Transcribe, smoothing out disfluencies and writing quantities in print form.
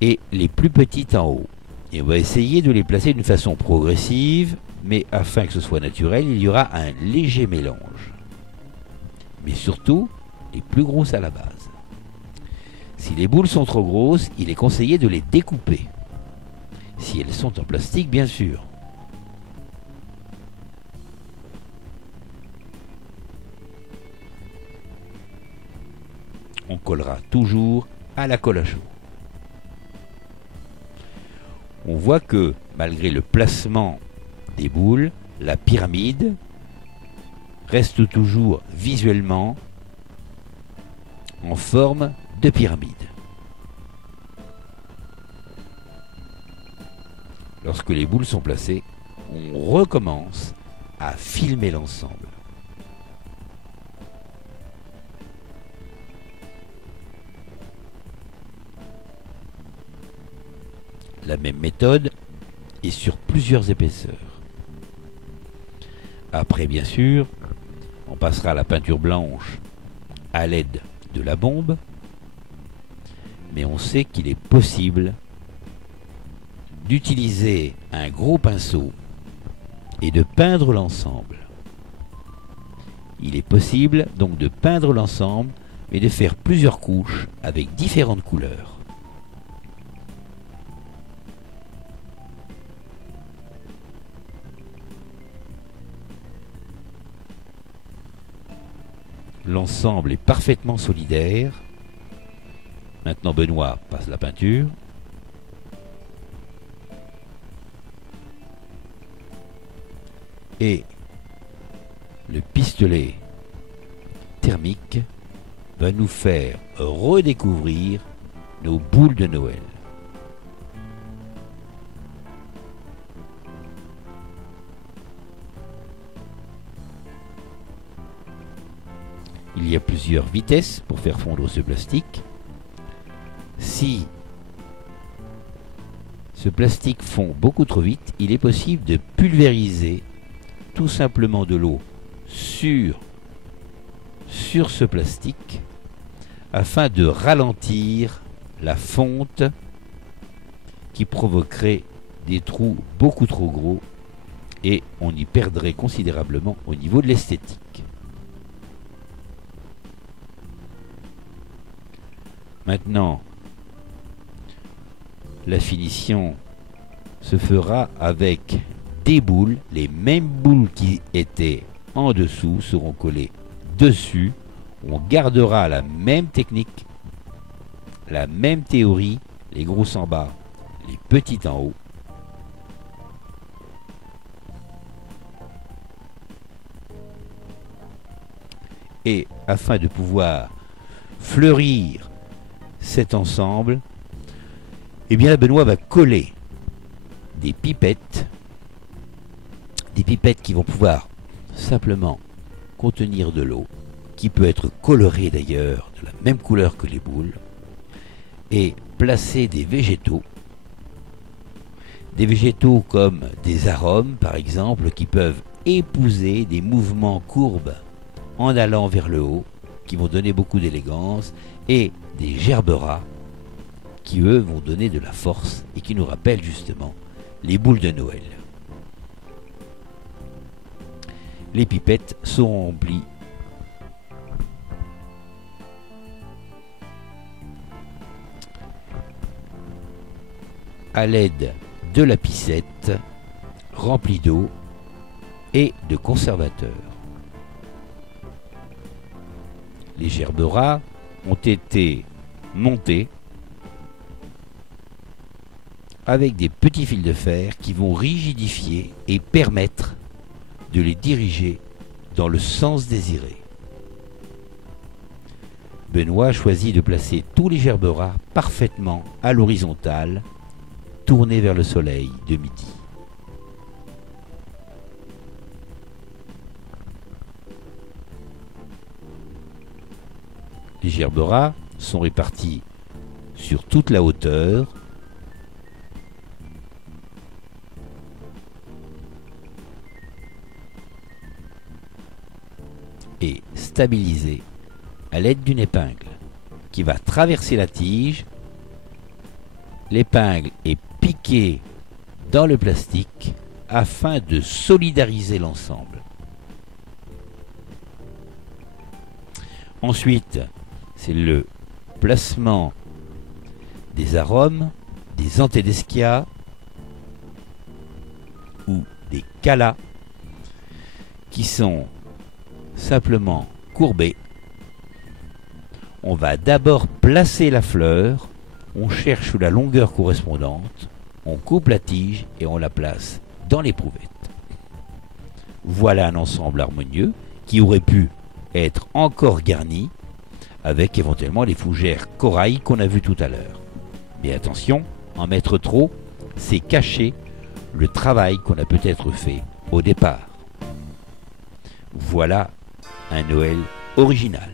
et les plus petites en haut. Et on va essayer de les placer d'une façon progressive, mais afin que ce soit naturel, il y aura un léger mélange. Mais surtout, les plus grosses à la base. Si les boules sont trop grosses, il est conseillé de les découper. Si elles sont en plastique, bien sûr. On collera toujours à la colle à chaud. On voit que, malgré le placement des boules, la pyramide reste toujours visuellement en forme de pyramide. Lorsque les boules sont placées, on recommence à filmer l'ensemble. La même méthode est sur plusieurs épaisseurs. Après, bien sûr, on passera à la peinture blanche à l'aide de la bombe, mais on sait qu'il est possible d'utiliser un gros pinceau et de peindre l'ensemble. Il est possible donc de peindre l'ensemble, mais de faire plusieurs couches avec différentes couleurs. L'ensemble est parfaitement solidaire. Maintenant, Benoît passe la peinture. Et le pistolet thermique va nous faire redécouvrir nos boules de Noël. Il y a plusieurs vitesses pour faire fondre ce plastique. Si ce plastique fond beaucoup trop vite, il est possible de pulvériser tout simplement de l'eau sur ce plastique afin de ralentir la fonte qui provoquerait des trous beaucoup trop gros et on y perdrait considérablement au niveau de l'esthétique. Maintenant, la finition se fera avec des boules. Les mêmes boules qui étaient en dessous seront collées dessus. On gardera la même technique, la même théorie, les grosses en bas, les petites en haut. Et afin de pouvoir fleurir cet ensemble, eh bien Benoît va coller des pipettes qui vont pouvoir simplement contenir de l'eau, qui peut être colorée d'ailleurs de la même couleur que les boules, et placer des végétaux comme des arômes par exemple, qui peuvent épouser des mouvements courbes en allant vers le haut, qui vont donner beaucoup d'élégance, et des gerberas qui eux vont donner de la force et qui nous rappellent justement les boules de Noël. Les pipettes seront remplies à l'aide de la piscette remplie d'eau et de conservateur. Les gerberas ont été montés avec des petits fils de fer qui vont rigidifier et permettre de les diriger dans le sens désiré. Benoît choisit de placer tous les gerberas parfaitement à l'horizontale, tournés vers le soleil de midi. Les gerberas sont répartis sur toute la hauteur et stabilisés à l'aide d'une épingle qui va traverser la tige l'épingle est piquée dans le plastique afin de solidariser l'ensemble. Ensuite, c'est le placement des arômes, des antédeschias ou des calas qui sont simplement courbés. On va d'abord placer la fleur, on cherche la longueur correspondante, on coupe la tige et on la place dans l'éprouvette. Voilà un ensemble harmonieux qui aurait pu être encore garni avec éventuellement les fougères corail qu'on a vu tout à l'heure. Mais attention, en mettre trop, c'est cacher le travail qu'on a peut-être fait au départ. Voilà un Noël original.